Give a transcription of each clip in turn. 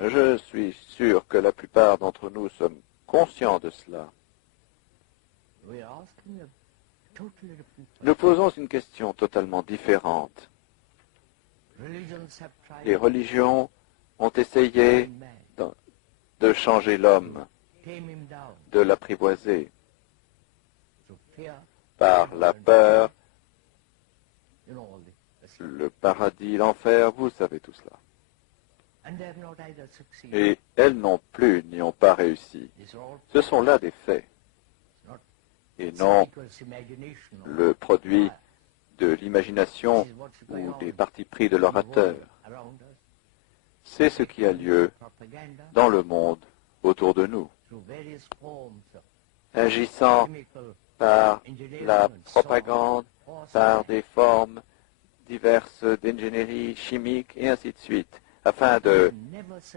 Je suis sûr que la plupart d'entre nous sommes conscients de cela. Nous posons une question totalement différente. Les religions ont essayé de changer l'homme, de l'apprivoiser par la peur, le paradis, l'enfer, vous savez tout cela. Et elles non plus n'y ont pas réussi. Ce sont là des faits, et non le produit de l'imagination ou des partis pris de l'orateur. C'est ce qui a lieu dans le monde autour de nous, agissant par la propagande, par des formes diverses d'ingénierie chimique et ainsi de suite, afin de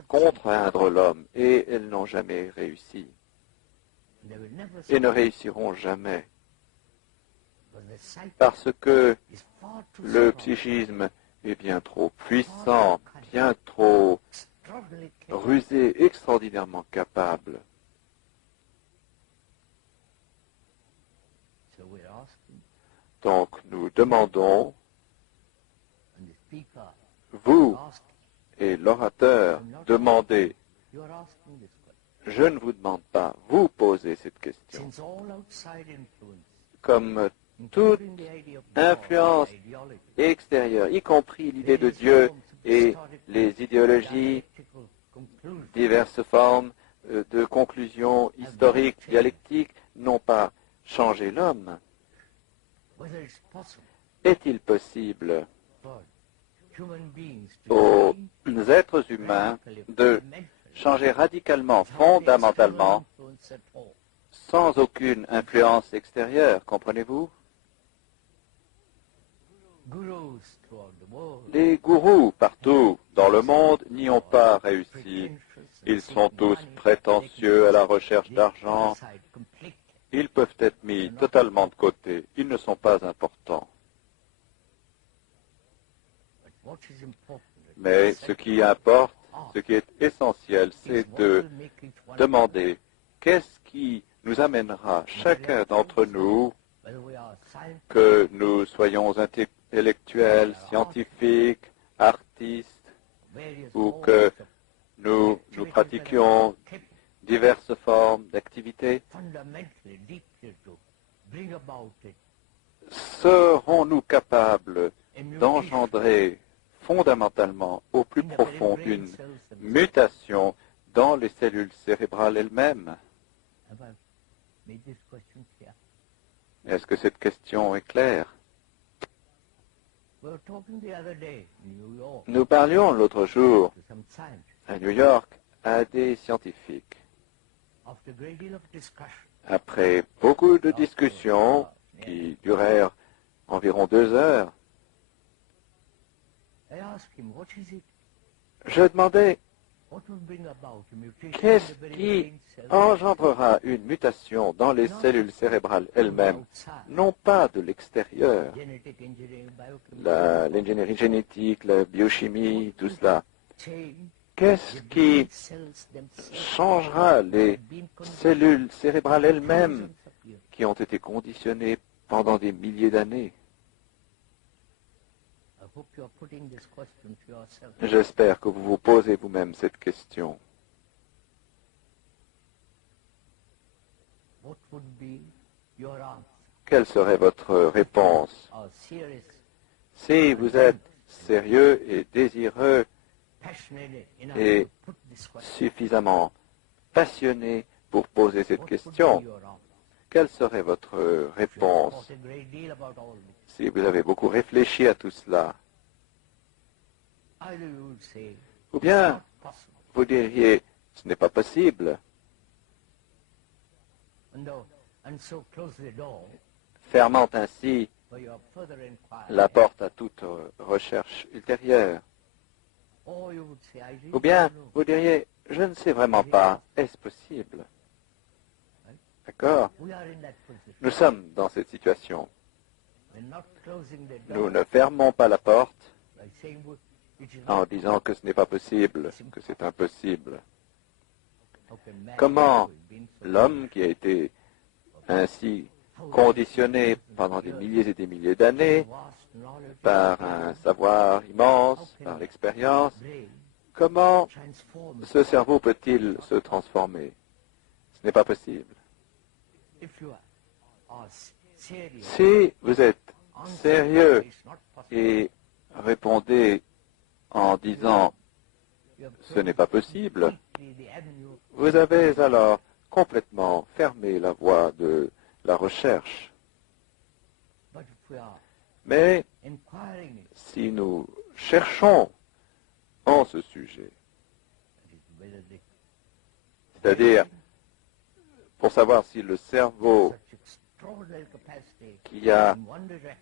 contraindre l'homme, et elles n'ont jamais réussi, et ne réussiront jamais, parce que le psychisme est bien trop puissant, bien trop rusé, extraordinairement capable. Donc nous demandons, vous et l'orateur, demandez. Je ne vous demande pas, vous posez cette question. Comme toute influence extérieure, y compris l'idée de Dieu et les idéologies, diverses formes de conclusions historiques, dialectiques, n'ont pas changé l'homme. Est-il possible aux êtres humains de changer radicalement, fondamentalement, sans aucune influence extérieure, comprenez-vous? Les gourous partout dans le monde n'y ont pas réussi. Ils sont tous prétentieux à la recherche d'argent. Ils peuvent être mis totalement de côté. Ils ne sont pas importants. Mais ce qui importe, ce qui est essentiel, c'est de demander qu'est-ce qui nous amènera, chacun d'entre nous, que nous soyons intellectuels, scientifiques, artistes, ou que nous pratiquions diverses formes d'activités, serons-nous capables d'engendrer fondamentalement, au plus profond, une mutation dans les cellules cérébrales elles-mêmes? Est-ce que cette question est claire? Nous parlions l'autre jour à New York à des scientifiques. Après beaucoup de discussions qui durèrent environ 2 heures, je demandais qu'est-ce qui engendrera une mutation dans les cellules cérébrales elles-mêmes, non pas de l'extérieur, l'ingénierie génétique, la biochimie, tout cela. Qu'est-ce qui changera les cellules cérébrales elles-mêmes qui ont été conditionnées pendant des milliers d'années? J'espère que vous vous posez vous-même cette question. Quelle serait votre réponse? Si vous êtes sérieux et désireux et suffisamment passionné pour poser cette question, quelle serait votre réponse? Si vous avez beaucoup réfléchi à tout cela, ou bien vous diriez, ce n'est pas possible, fermant ainsi la porte à toute recherche ultérieure. Ou bien vous diriez, je ne sais vraiment pas, est-ce possible? D'accord? Nous sommes dans cette situation. Nous ne fermons pas la porte, en disant que ce n'est pas possible, que c'est impossible. Comment l'homme qui a été ainsi conditionné pendant des milliers et des milliers d'années par un savoir immense, par l'expérience, comment ce cerveau peut-il se transformer? Ce n'est pas possible. Si vous êtes sérieux et répondez en disant ce n'est pas possible, vous avez alors complètement fermé la voie de la recherche. Mais si nous cherchons en ce sujet, c'est-à-dire pour savoir si le cerveau qui a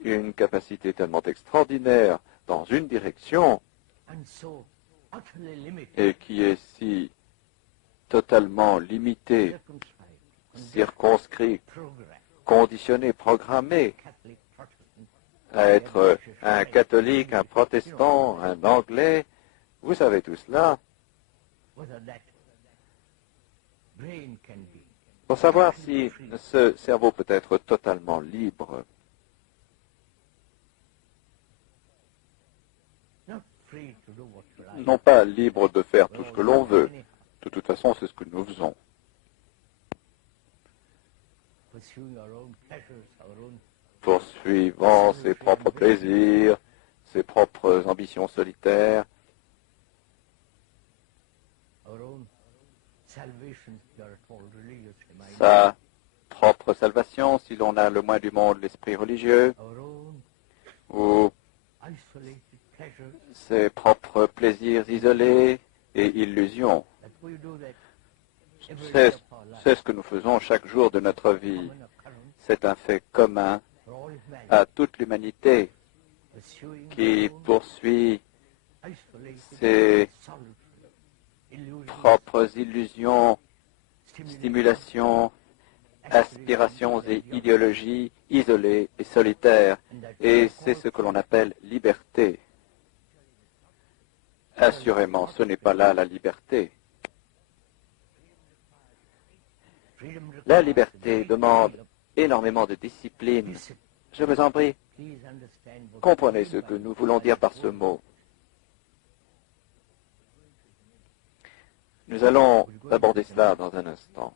une capacité tellement extraordinaire dans une direction et qui est si totalement limité, circonscrit, conditionné, programmé à être un catholique, un protestant, un anglais, vous savez tout cela. Pour savoir si ce cerveau peut être totalement libre, non pas libre de faire tout ce que l'on veut. De toute façon, c'est ce que nous faisons. Poursuivant ses propres plaisirs, ses propres ambitions solitaires, sa propre salvation, si l'on a le moins du monde l'esprit religieux, ou ses propres plaisirs isolés et illusions. C'est ce que nous faisons chaque jour de notre vie. C'est un fait commun à toute l'humanité qui poursuit ses propres illusions, stimulations, aspirations et idéologies isolées et solitaires. Et c'est ce que l'on appelle liberté. Assurément, ce n'est pas là la liberté. La liberté demande énormément de discipline. Je vous en prie, comprenez ce que nous voulons dire par ce mot. Nous allons aborder cela dans un instant.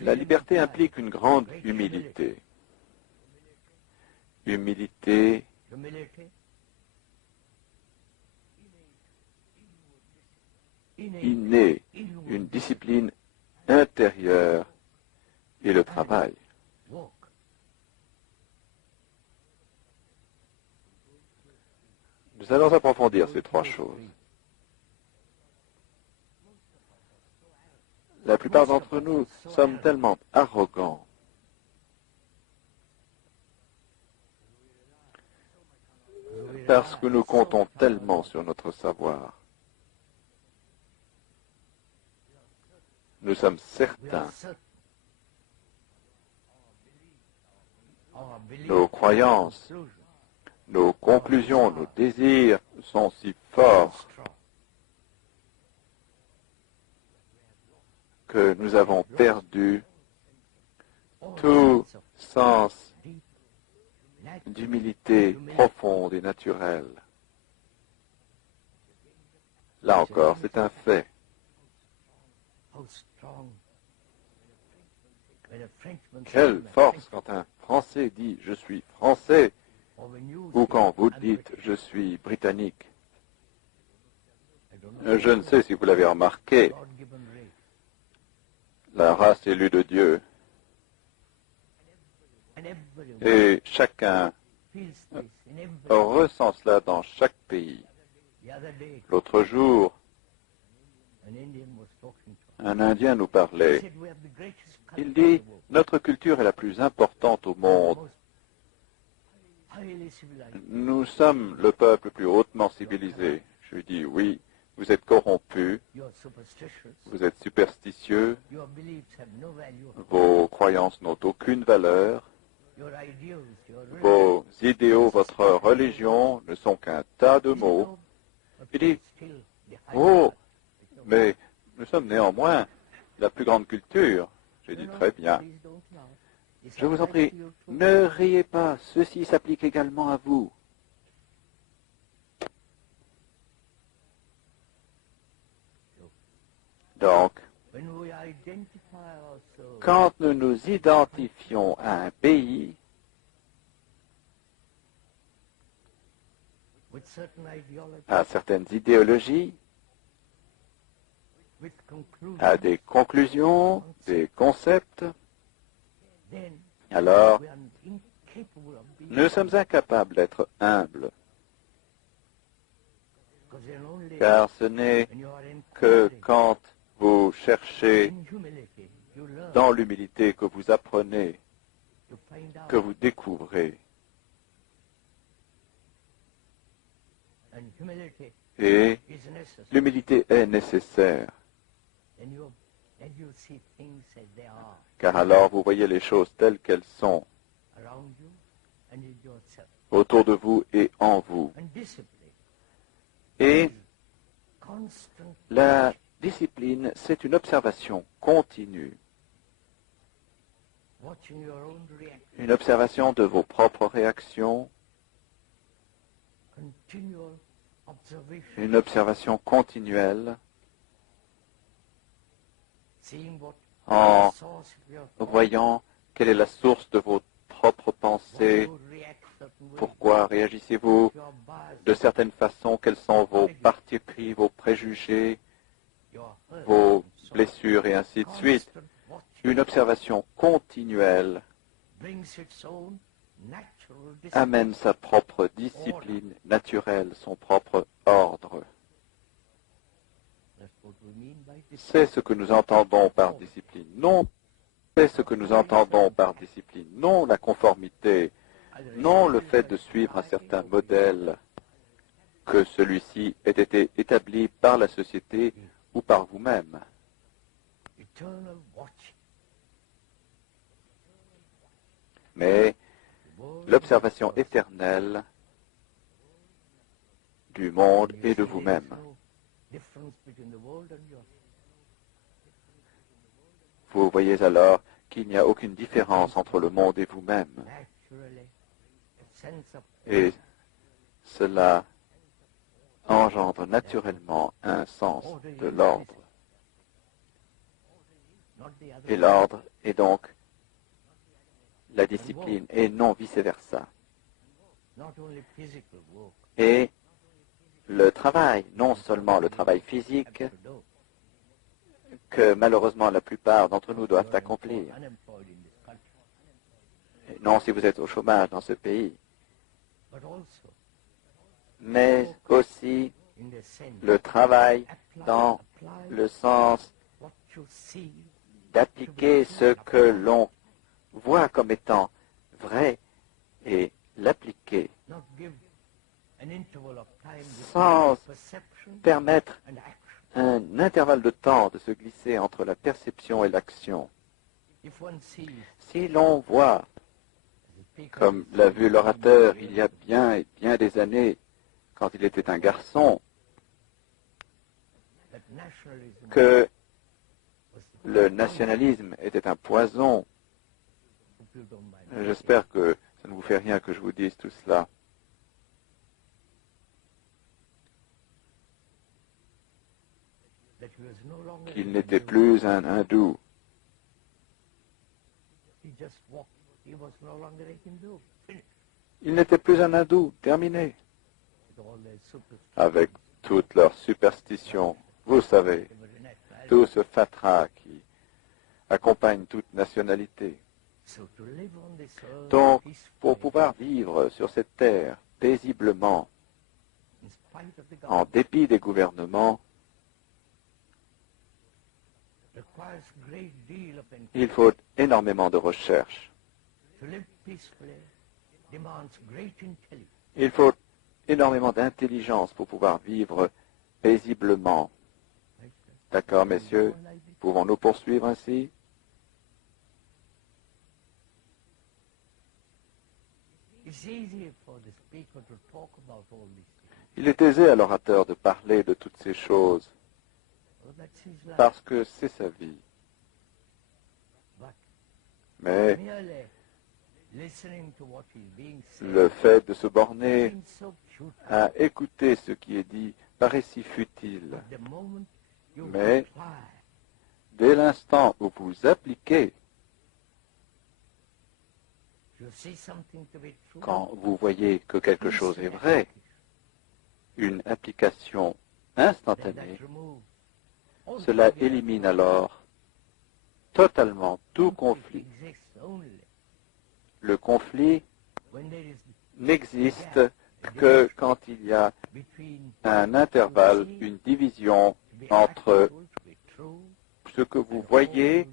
La liberté implique une grande humilité. Humilité innée, une discipline intérieure et le travail. Nous allons approfondir ces trois choses. La plupart d'entre nous sommes tellement arrogants parce que nous comptons tellement sur notre savoir. Nous sommes certains. Nos croyances, nos conclusions, nos désirs sont si forts que nous avons perdu tout sens d'humilité profonde et naturelle. Là encore, c'est un fait. Quelle force quand un Français dit « je suis français » ou quand vous dites « je suis britannique ». Je ne sais si vous l'avez remarqué, la race élue de Dieu. Et chacun ressent cela dans chaque pays. L'autre jour, un Indien nous parlait. Il dit, notre culture est la plus importante au monde. Nous sommes le peuple le plus hautement civilisé. Je lui dis, oui, vous êtes corrompus, vous êtes superstitieux, vos croyances n'ont aucune valeur, Vos idéaux, votre religion ne sont qu'un tas de mots. Il dit, oh, mais nous sommes néanmoins la plus grande culture. J'ai dit, très bien. Je vous en prie, ne riez pas, ceci s'applique également à vous. Donc, quand nous nous identifions à un pays, à certaines idéologies, à des conclusions, des concepts, alors nous sommes incapables d'être humbles, car ce n'est que quand vous cherchez dans l'humilité que vous apprenez, que vous découvrez. Et l'humilité est nécessaire, car alors vous voyez les choses telles qu'elles sont, autour de vous et en vous. Et la discipline, c'est une observation continue, une observation de vos propres réactions, une observation continuelle en voyant quelle est la source de vos propres pensées, pourquoi réagissez-vous de certaines façons, quels sont vos partis pris, vos préjugés, vos blessures et ainsi de suite. Une observation continuelle amène sa propre discipline naturelle, son propre ordre. C'est ce que nous entendons par discipline. Non, c'est ce que nous entendons par discipline. Non la conformité, non le fait de suivre un certain modèle, que celui-ci ait été établi par la société ou par vous-même. Mais l'observation éternelle du monde et de vous-même. Vous voyez alors qu'il n'y a aucune différence entre le monde et vous-même. Et cela engendre naturellement un sens de l'ordre. Et l'ordre est donc la discipline et non vice-versa. Et le travail, non seulement le travail physique, que malheureusement la plupart d'entre nous doivent accomplir. Et non si vous êtes au chômage dans ce pays, mais aussi le travail dans le sens d'appliquer ce que l'on voit comme étant vrai et l'appliquer sans permettre un intervalle de temps de se glisser entre la perception et l'action. Si l'on voit, comme l'a vu l'orateur il y a bien et bien des années, quand il était un garçon, que le nationalisme était un poison. J'espère que ça ne vous fait rien que je vous dise tout cela. Qu'il n'était plus un hindou. Il n'était plus un hindou, terminé. Avec toutes leurs superstitions, vous savez, tout ce fatras qui accompagne toute nationalité. Donc, pour pouvoir vivre sur cette terre paisiblement, en dépit des gouvernements, il faut énormément de recherche. Il faut énormément d'intelligence pour pouvoir vivre paisiblement. D'accord, messieurs? Pouvons-nous poursuivre ainsi? Il est aisé à l'orateur de parler de toutes ces choses parce que c'est sa vie. Mais le fait de se borner à écouter ce qui est dit paraît si futile. Mais dès l'instant où vous appliquez, quand vous voyez que quelque chose est vrai, une application instantanée, cela élimine alors totalement tout conflit. Le conflit n'existe que quand il y a un intervalle, une division entre ce que vous voyez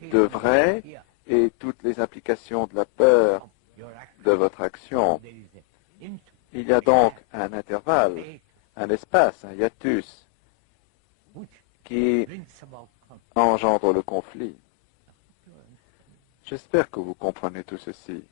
de vrai et toutes les implications de la peur de votre action. Il y a donc un intervalle, un espace, un hiatus qui engendre le conflit. J'espère que vous comprenez tout ceci.